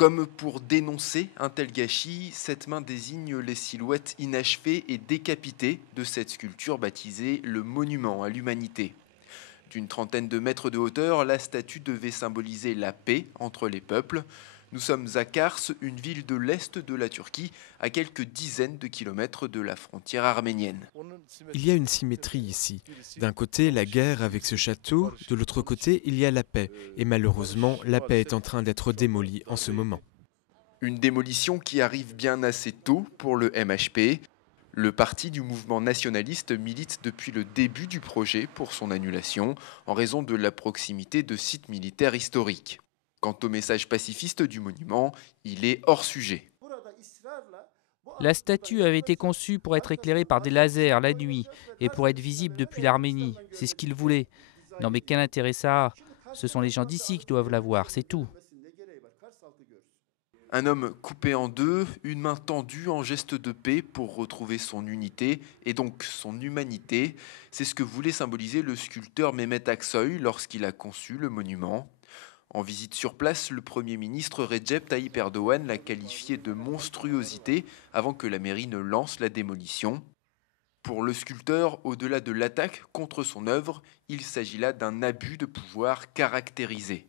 Comme pour dénoncer un tel gâchis, cette main désigne les silhouettes inachevées et décapitées de cette sculpture baptisée le Monument à l'Humanité. D'une trentaine de mètres de hauteur, la statue devait symboliser la paix entre les peuples. Nous sommes à Kars, une ville de l'est de la Turquie, à quelques dizaines de kilomètres de la frontière arménienne. Il y a une symétrie ici. D'un côté, la guerre avec ce château, de l'autre côté, il y a la paix. Et malheureusement, la paix est en train d'être démolie en ce moment. Une démolition qui arrive bien assez tôt pour le MHP. Le parti du mouvement nationaliste milite depuis le début du projet pour son annulation en raison de la proximité de sites militaires historiques. Quant au message pacifiste du monument, il est hors sujet. La statue avait été conçue pour être éclairée par des lasers la nuit et pour être visible depuis l'Arménie. C'est ce qu'ils voulaient. Non mais quel intérêt ça a? Ce sont les gens d'ici qui doivent la voir, c'est tout. Un homme coupé en deux, une main tendue en geste de paix pour retrouver son unité et donc son humanité. C'est ce que voulait symboliser le sculpteur Mehmet Aksoy lorsqu'il a conçu le monument. En visite sur place, le Premier ministre Recep Tayyip Erdogan l'a qualifié de monstruosité avant que la mairie ne lance la démolition. Pour le sculpteur, au-delà de l'attaque contre son œuvre, il s'agit là d'un abus de pouvoir caractérisé.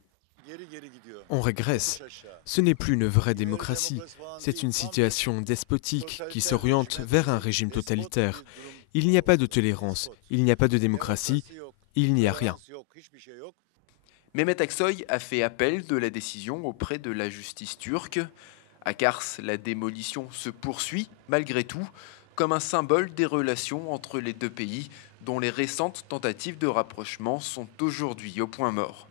On régresse. Ce n'est plus une vraie démocratie. C'est une situation despotique qui s'oriente vers un régime totalitaire. Il n'y a pas de tolérance, il n'y a pas de démocratie, il n'y a rien. Mehmet Aksoy a fait appel de la décision auprès de la justice turque. À Kars, la démolition se poursuit, malgré tout, comme un symbole des relations entre les deux pays, dont les récentes tentatives de rapprochement sont aujourd'hui au point mort.